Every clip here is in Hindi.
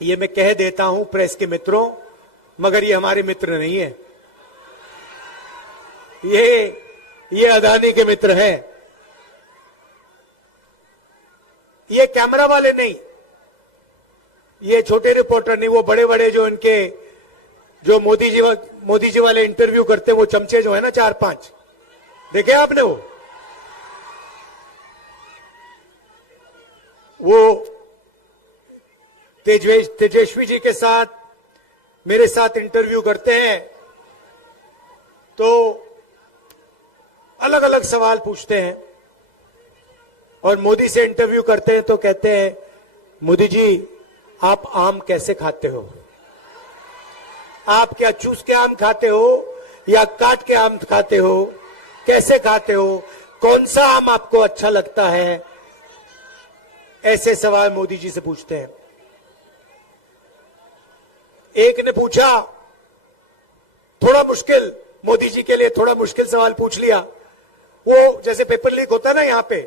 ये मैं कह देता हूं प्रेस के मित्रों, मगर ये हमारे मित्र नहीं है, ये अदानी के मित्र हैं। ये कैमरा वाले नहीं, ये छोटे रिपोर्टर नहीं, वो बड़े बड़े जो इनके जो मोदी जी वाले इंटरव्यू करते हैं, वो चमचे जो है ना 4-5, देखे आपने? वो तेजस्वी जी के साथ मेरे साथ इंटरव्यू करते हैं तो अलग अलग सवाल पूछते हैं, और मोदी से इंटरव्यू करते हैं तो कहते हैं, मोदी जी आप आम कैसे खाते हो? आप क्या चूस के आम खाते हो या काट के आम खाते हो? कैसे खाते हो? कौन सा आम आपको अच्छा लगता है? ऐसे सवाल मोदी जी से पूछते हैं। एक ने पूछा थोड़ा मुश्किल, मोदी जी के लिए थोड़ा मुश्किल सवाल पूछ लिया। वो जैसे पेपर लीक होता है ना यहां पे,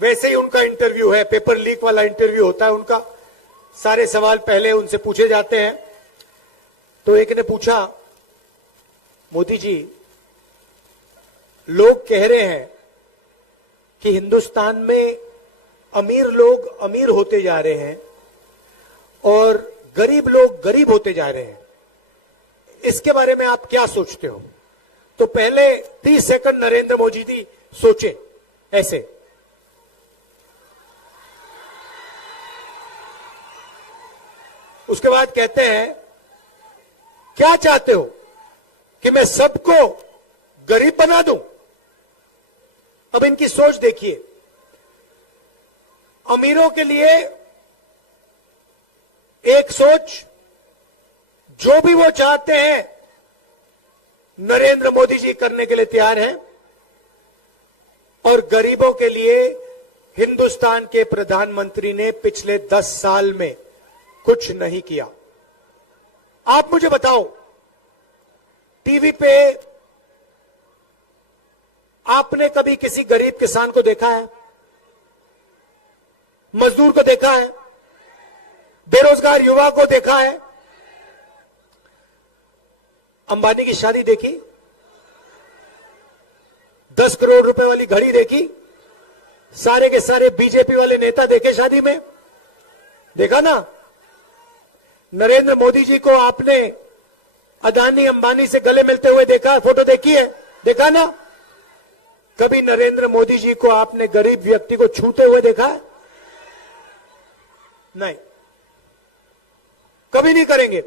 वैसे ही उनका इंटरव्यू है, पेपर लीक वाला इंटरव्यू होता है उनका। सारे सवाल पहले उनसे पूछे जाते हैं। तो एक ने पूछा, मोदी जी लोग कह रहे हैं कि हिंदुस्तान में अमीर लोग अमीर होते जा रहे हैं और गरीब लोग गरीब होते जा रहे हैं, इसके बारे में आप क्या सोचते हो? तो पहले 30 सेकंड नरेंद्र मोदी जी सोचे ऐसे, उसके बाद कहते हैं, क्या चाहते हो कि मैं सबको गरीब बना दूं? अब इनकी सोच देखिए, अमीरों के लिए एक सोच, जो भी वो चाहते हैं नरेंद्र मोदी जी करने के लिए तैयार हैं, और गरीबों के लिए हिंदुस्तान के प्रधानमंत्री ने पिछले 10 साल में कुछ नहीं किया। आप मुझे बताओ, टीवी पे आपने कभी किसी गरीब किसान को देखा है? मजदूर को देखा है? बेरोजगार युवा को देखा है? अंबानी की शादी देखी? 10 करोड़ रुपए वाली घड़ी देखी? सारे के सारे बीजेपी वाले नेता देखे शादी में? देखा ना? नरेंद्र मोदी जी को आपने अदानी अंबानी से गले मिलते हुए देखा? फोटो देखी है? देखा ना? कभी नरेंद्र मोदी जी को आपने गरीब व्यक्ति को छूते हुए देखा है? नहीं, कभी नहीं करेंगे।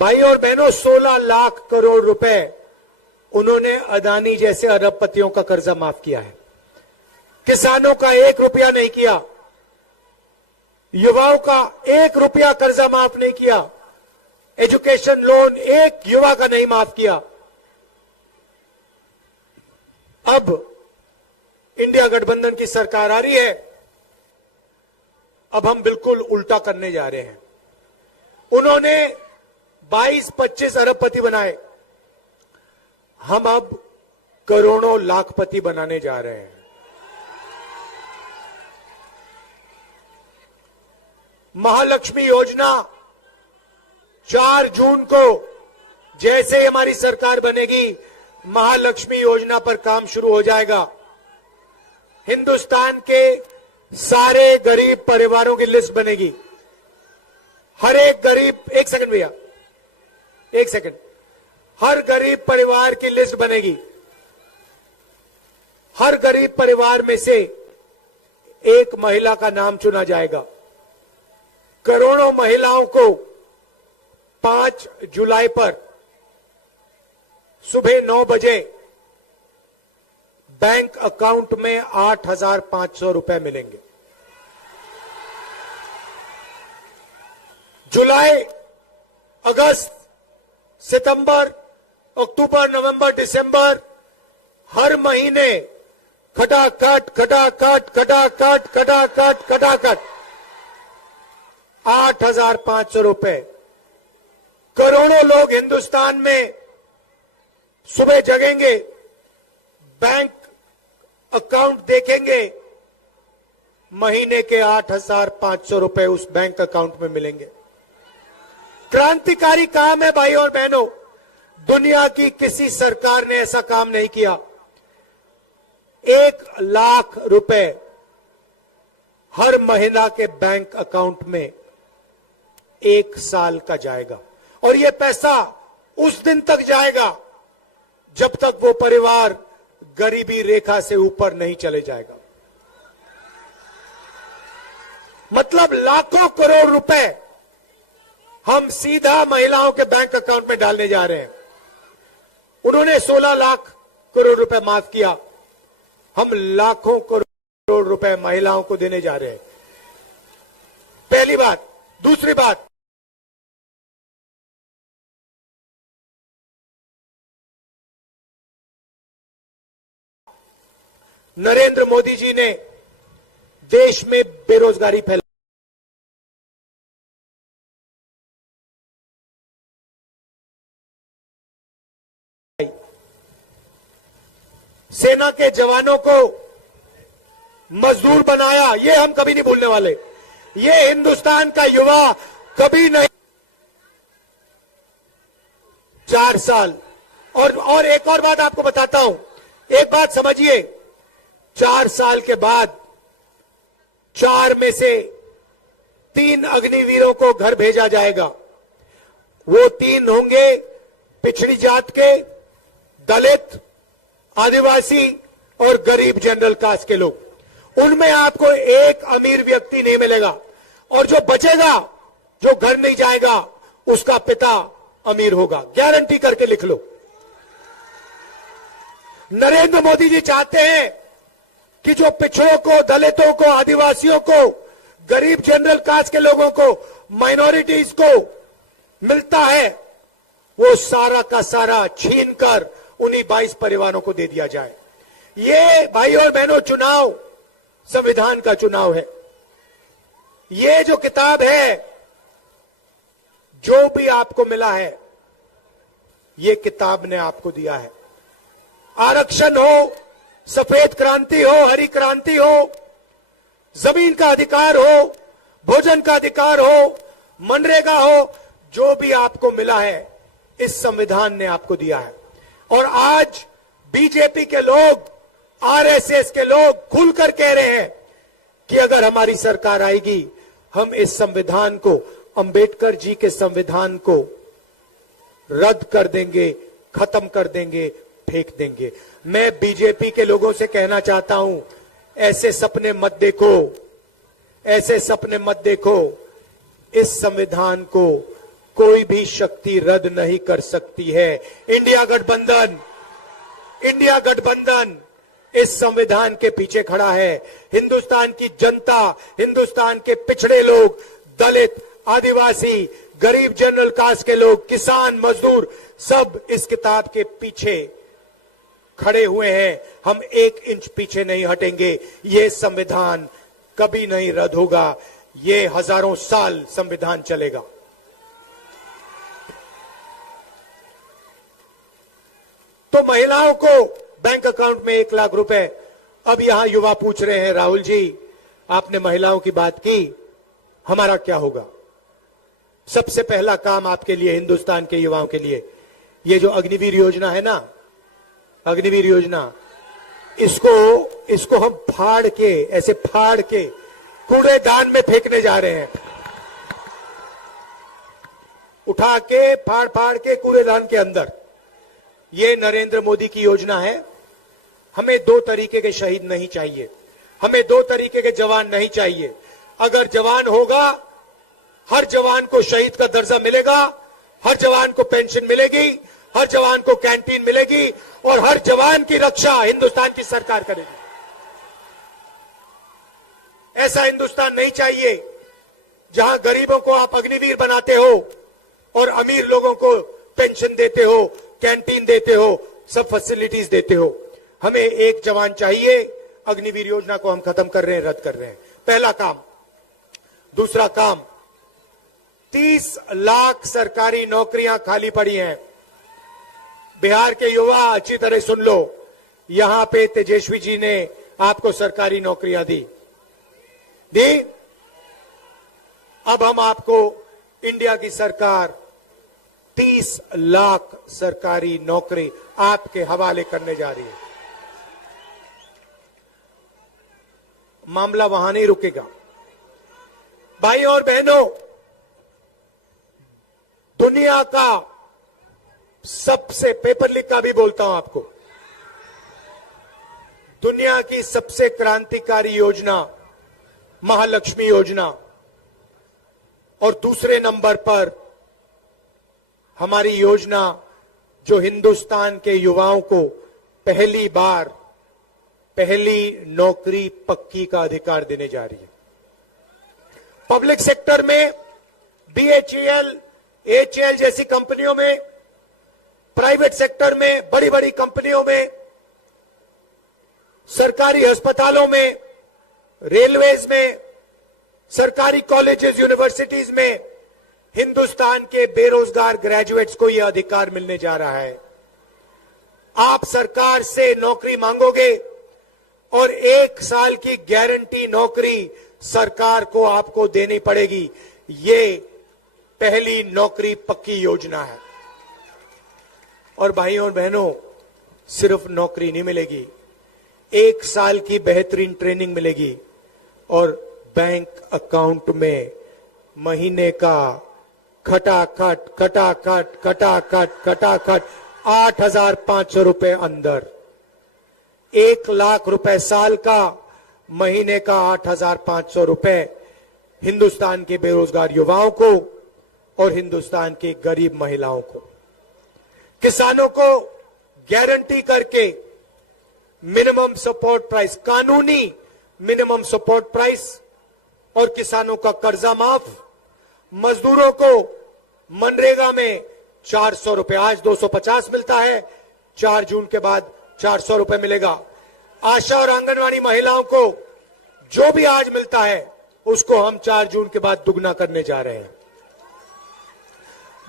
भाई और बहनों, 16 लाख करोड़ रुपए उन्होंने अदानी जैसे अरबपतियों का कर्जा माफ किया है। किसानों का 1 रुपया नहीं किया, युवाओं का 1 रुपया कर्जा माफ नहीं किया, एजुकेशन लोन एक युवा का नहीं माफ किया। अब इंडिया गठबंधन की सरकार आ रही है, अब हम बिल्कुल उल्टा करने जा रहे हैं। उन्होंने 22-25 अरबपति बनाए, हम अब करोड़ों लाखपति बनाने जा रहे हैं। महालक्ष्मी योजना 4 जून को जैसे ही हमारी सरकार बनेगी, महालक्ष्मी योजना पर काम शुरू हो जाएगा। हिंदुस्तान के सारे गरीब परिवारों की लिस्ट बनेगी। हर एक गरीब, एक सेकंड भैया, एक सेकंड, हर गरीब परिवार की लिस्ट बनेगी। हर गरीब परिवार में से एक महिला का नाम चुना जाएगा। करोड़ों महिलाओं को 5 जुलाई पर सुबह 9 बजे बैंक अकाउंट में 8,500 रुपए मिलेंगे। जुलाई, अगस्त, सितंबर, अक्टूबर, नवंबर, दिसंबर, हर महीने खटाखट खटाखट खटाखट खटाखट खटाखट 8,500 रुपए। करोड़ों लोग हिंदुस्तान में सुबह जगेंगे, बैंक अकाउंट देखेंगे महीने के 8,500 रुपए उस बैंक अकाउंट में मिलेंगे। क्रांतिकारी काम है भाई और बहनों, दुनिया की किसी सरकार ने ऐसा काम नहीं किया। 1,00,000 रुपए हर महिला के बैंक अकाउंट में 1 साल का जाएगा, और यह पैसा उस दिन तक जाएगा जब तक वो परिवार गरीबी रेखा से ऊपर नहीं चले जाएगा। मतलब लाखों करोड़ रुपए हम सीधा महिलाओं के बैंक अकाउंट में डालने जा रहे हैं। उन्होंने 16 लाख करोड़ रुपए माफ किया, हम लाखों करोड़ रुपए महिलाओं को देने जा रहे हैं। पहली बात। दूसरी बात, नरेंद्र मोदी जी ने देश में बेरोजगारी फैलाई। सेना के जवानों को मजदूर बनाया, ये हम कभी नहीं भूलने वाले। ये हिंदुस्तान का युवा कभी नहीं। 4 साल। और एक और बात आपको बताता हूं, एक बात समझिए, 4 साल के बाद 4 में से 3 अग्निवीरों को घर भेजा जाएगा। वो 3 होंगे पिछड़ी जात के, दलित, आदिवासी और गरीब जनरल कास्ट के लोग। उनमें आपको एक अमीर व्यक्ति नहीं मिलेगा, और जो बचेगा, जो घर नहीं जाएगा, उसका पिता अमीर होगा। गारंटी करके लिख लो। नरेंद्र मोदी जी चाहते हैं कि जो पिछड़ों को, दलितों को, आदिवासियों को, गरीब जनरल कास्ट के लोगों को, माइनॉरिटीज को मिलता है, वो सारा का सारा छीनकर उन्हीं 22 परिवारों को दे दिया जाए। ये भाई और बहनों चुनाव संविधान का चुनाव है। ये जो किताब है, जो भी आपको मिला है, ये किताब ने आपको दिया है। आरक्षण हो, सफेद क्रांति हो, हरी क्रांति हो, जमीन का अधिकार हो, भोजन का अधिकार हो, मनरेगा हो, जो भी आपको मिला है, इस संविधान ने आपको दिया है। और आज बीजेपी के लोग, आरएसएस के लोग खुलकर कह रहे हैं कि अगर हमारी सरकार आएगी, हम इस संविधान को, अंबेडकर जी के संविधान को रद्द कर देंगे, खत्म कर देंगे, फेंक देंगे। मैं बीजेपी के लोगों से कहना चाहता हूं, ऐसे सपने मत देखो, ऐसे सपने मत देखो। इस संविधान को कोई भी शक्ति रद्द नहीं कर सकती है। इंडिया गठबंधन इस संविधान के पीछे खड़ा है। हिंदुस्तान की जनता, हिंदुस्तान के पिछड़े लोग, दलित, आदिवासी, गरीब जनरल कास्ट के लोग, किसान, मजदूर, सब इस किताब के पीछे खड़े हुए हैं। हम 1 इंच पीछे नहीं हटेंगे। ये संविधान कभी नहीं रद्द होगा। ये हजारों साल संविधान चलेगा। तो महिलाओं को बैंक अकाउंट में 1 लाख रुपए। अब यहां युवा पूछ रहे हैं, राहुल जी आपने महिलाओं की बात की, हमारा क्या होगा? सबसे पहला काम आपके लिए, हिंदुस्तान के युवाओं के लिए, ये जो अग्निवीर योजना है ना, अग्निवीर योजना, इसको हम फाड़ के, ऐसे फाड़ के कूड़ेदान में फेंकने जा रहे हैं। उठा के फाड़ फाड़ के कूड़ेदान के अंदर। ये नरेंद्र मोदी की योजना है। हमें 2 तरीके के शहीद नहीं चाहिए, हमें 2 तरीके के जवान नहीं चाहिए। अगर जवान होगा, हर जवान को शहीद का दर्जा मिलेगा, हर जवान को पेंशन मिलेगी, हर जवान को कैंटीन मिलेगी, और हर जवान की रक्षा हिंदुस्तान की सरकार करेगी। ऐसा हिंदुस्तान नहीं चाहिए जहां गरीबों को आप अग्निवीर बनाते हो और अमीर लोगों को पेंशन देते हो, कैंटीन देते हो, सब फैसिलिटीज देते हो। हमें 1 जवान चाहिए। अग्निवीर योजना को हम खत्म कर रहे हैं, रद्द कर रहे हैं। पहला काम। दूसरा काम, 30 लाख सरकारी नौकरियां खाली पड़ी हैं। बिहार के युवा अच्छी तरह सुन लो, यहां पे तेजस्वी जी ने आपको सरकारी नौकरियां दी। दी। अब हम आपको इंडिया की सरकार 30 लाख सरकारी नौकरी आपके हवाले करने जा रही है। मामला वहां नहीं रुकेगा। भाई और बहनों, दुनिया का सबसे, पेपर लीक का भी बोलता हूं आपको, दुनिया की सबसे क्रांतिकारी योजना महालक्ष्मी योजना, और दूसरे नंबर पर हमारी योजना जो हिंदुस्तान के युवाओं को पहली बार पहली नौकरी पक्की का अधिकार देने जा रही है। पब्लिक सेक्टर में बीएचईएल, एचएएल जैसी कंपनियों में, प्राइवेट सेक्टर में बड़ी बड़ी कंपनियों में, सरकारी अस्पतालों में, रेलवेज में, सरकारी कॉलेजेस, यूनिवर्सिटीज में हिंदुस्तान के बेरोजगार ग्रेजुएट्स को यह अधिकार मिलने जा रहा है। आप सरकार से नौकरी मांगोगे और 1 साल की गारंटी नौकरी सरकार को आपको देनी पड़ेगी। ये पहली नौकरी पक्की योजना है। और भाइयों और बहनों, सिर्फ नौकरी नहीं मिलेगी, 1 साल की बेहतरीन ट्रेनिंग मिलेगी और बैंक अकाउंट में महीने का खटाखट खटाखट खटाखट खटाखट 8,500 रुपए अंदर, 1 लाख रुपए साल का, महीने का 8,500 रुपए हिंदुस्तान के बेरोजगार युवाओं को और हिंदुस्तान की गरीब महिलाओं को। किसानों को गारंटी करके मिनिमम सपोर्ट प्राइस, कानूनी मिनिमम सपोर्ट प्राइस और किसानों का कर्जा माफ, मजदूरों को मनरेगा में 400 रुपए, आज 250 मिलता है, 4 जून के बाद 400 रुपए मिलेगा। आशा और आंगनवाड़ी महिलाओं को जो भी आज मिलता है उसको हम 4 जून के बाद दुगना करने जा रहे हैं।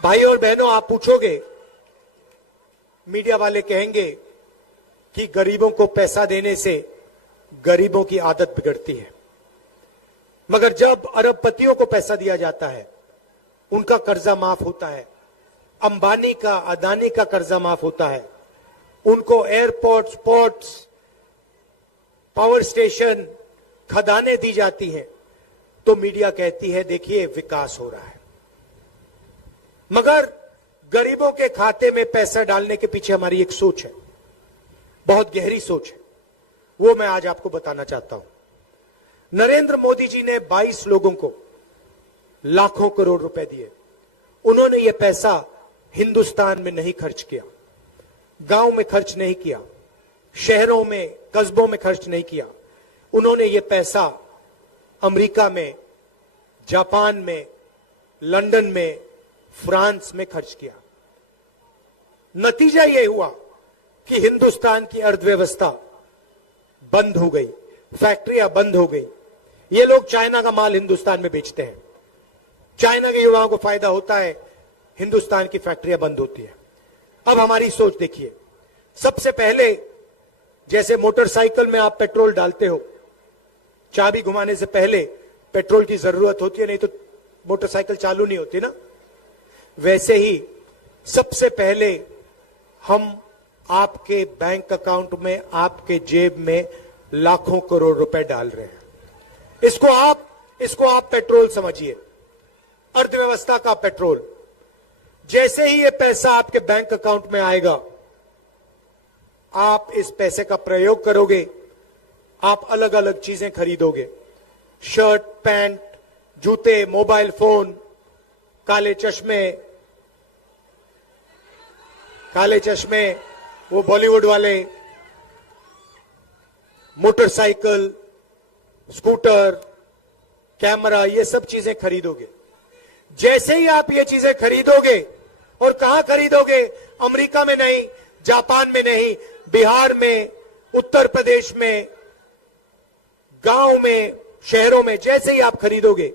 भाई और बहनों, आप पूछोगे, मीडिया वाले कहेंगे कि गरीबों को पैसा देने से गरीबों की आदत बिगड़ती है। मगर जब अरबपतियों को पैसा दिया जाता है, उनका कर्जा माफ होता है, अंबानी का, अदानी का कर्जा माफ होता है, उनको एयरपोर्ट्स, पोर्ट्स, पावर स्टेशन, खदानें दी जाती हैं, तो मीडिया कहती है देखिए विकास हो रहा है। मगर गरीबों के खाते में पैसा डालने के पीछे हमारी एक सोच है, बहुत गहरी सोच है, वो मैं आज आपको बताना चाहता हूं। नरेंद्र मोदी जी ने 22 लोगों को लाखों करोड़ रुपए दिए। उन्होंने यह पैसा हिंदुस्तान में नहीं खर्च किया, गांव में खर्च नहीं किया, शहरों में, कस्बों में खर्च नहीं किया। उन्होंने यह पैसा अमेरिका में, जापान में, लंदन में, फ्रांस में खर्च किया। नतीजा यह हुआ कि हिंदुस्तान की अर्थव्यवस्था बंद हो गई, फैक्ट्रियां बंद हो गई। ये लोग चाइना का माल हिंदुस्तान में बेचते हैं, चाइना के युवाओं को फायदा होता है, हिंदुस्तान की फैक्ट्रियां बंद होती है। अब हमारी सोच देखिए, सबसे पहले जैसे मोटरसाइकिल में आप पेट्रोल डालते हो, चाबी घुमाने से पहले पेट्रोल की जरूरत होती है, नहीं तो मोटरसाइकिल चालू नहीं होती ना, वैसे ही सबसे पहले हम आपके बैंक अकाउंट में, आपके जेब में लाखों करोड़ रुपए डाल रहे हैं। इसको आप पेट्रोल समझिए, अर्थव्यवस्था का पेट्रोल। जैसे ही ये पैसा आपके बैंक अकाउंट में आएगा, आप इस पैसे का प्रयोग करोगे, आप अलग अलग चीजें खरीदोगे, शर्ट, पैंट, जूते, मोबाइल फोन, काले चश्मे, वो बॉलीवुड वाले, मोटरसाइकिल, स्कूटर, कैमरा, ये सब चीजें खरीदोगे। जैसे ही आप ये चीजें खरीदोगे, और कहां खरीदोगे? अमेरिका में नहीं, जापान में नहीं, बिहार में, उत्तर प्रदेश में, गांव में, शहरों में, जैसे ही आप खरीदोगे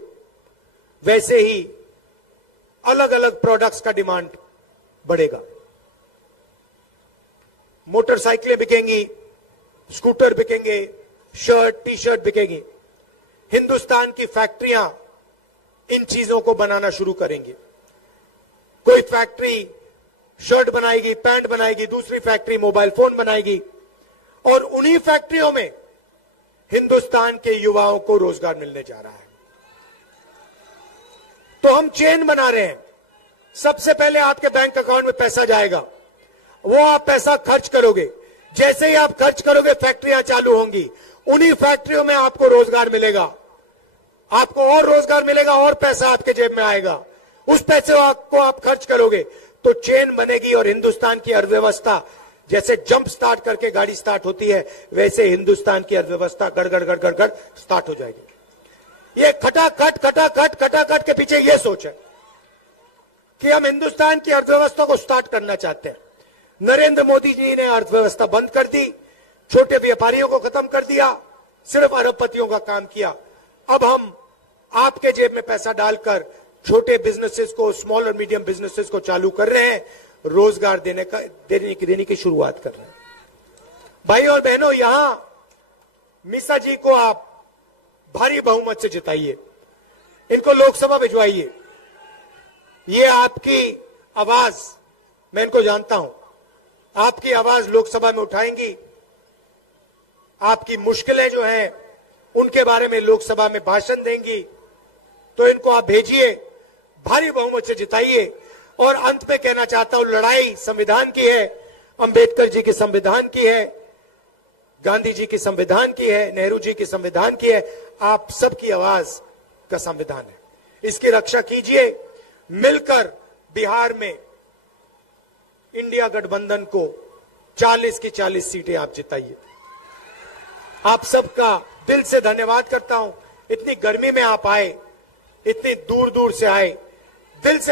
वैसे ही अलग अलग प्रोडक्ट्स का डिमांड बढ़ेगा। मोटरसाइकिलें बिकेंगी, स्कूटर बिकेंगे, शर्ट, टी शर्ट बिकेंगी। हिंदुस्तान की फैक्ट्रियां इन चीजों को बनाना शुरू करेंगी। कोई फैक्ट्री शर्ट बनाएगी, पैंट बनाएगी, दूसरी फैक्ट्री मोबाइल फोन बनाएगी, और उन्हीं फैक्ट्रियों में हिंदुस्तान के युवाओं को रोजगार मिलने जा रहा है। तो हम चेन बना रहे हैं। सबसे पहले आपके बैंक अकाउंट में पैसा जाएगा, वो आप पैसा खर्च करोगे। जैसे ही आप खर्च करोगे फैक्ट्रियां चालू होंगी, उन्हीं फैक्ट्रियों में आपको रोजगार मिलेगा, आपको और रोजगार मिलेगा, और पैसा आपके जेब में आएगा। उस पैसे को आप खर्च करोगे तो चेन बनेगी, और हिंदुस्तान की अर्थव्यवस्था जैसे जंप स्टार्ट करके गाड़ी स्टार्ट होती है, वैसे हिंदुस्तान की अर्थव्यवस्था गड़गड़ गड़गड़ गड़ स्टार्ट हो जाएगी। ये खटाखट के पीछे ये सोच है कि हम हिंदुस्तान की अर्थव्यवस्था को स्टार्ट करना चाहते हैं। नरेंद्र मोदी जी ने अर्थव्यवस्था बंद कर दी, छोटे व्यापारियों को खत्म कर दिया, सिर्फ अरबपतियों का काम किया। अब हम आपके जेब में पैसा डालकर छोटे बिजनेसेस को, स्मॉल और मीडियम बिजनेसेस को चालू कर रहे हैं, रोजगार देने की शुरुआत कर रहे हैं। भाई और बहनों, यहां मीसा जी को आप भारी बहुमत से जिताइए, इनको लोकसभा भिजवाइए। ये आपकी आवाज, मैं इनको जानता हूं, आपकी आवाज लोकसभा में उठाएंगी। आपकी मुश्किलें जो हैं उनके बारे में लोकसभा में भाषण देंगी। तो इनको आप भेजिए, भारी बहुमत से जिताइए। और अंत में कहना चाहता हूं, लड़ाई संविधान की है, अंबेडकर जी के संविधान की है, गांधी जी के संविधान की है, नेहरू जी के संविधान की है, आप सबकी आवाज का संविधान है। इसकी रक्षा कीजिए। मिलकर बिहार में इंडिया गठबंधन को 40 की 40 सीटें आप जिताइए। आप सबका दिल से धन्यवाद करता हूं। इतनी गर्मी में आप आए, इतनी दूर दूर से आए, दिल से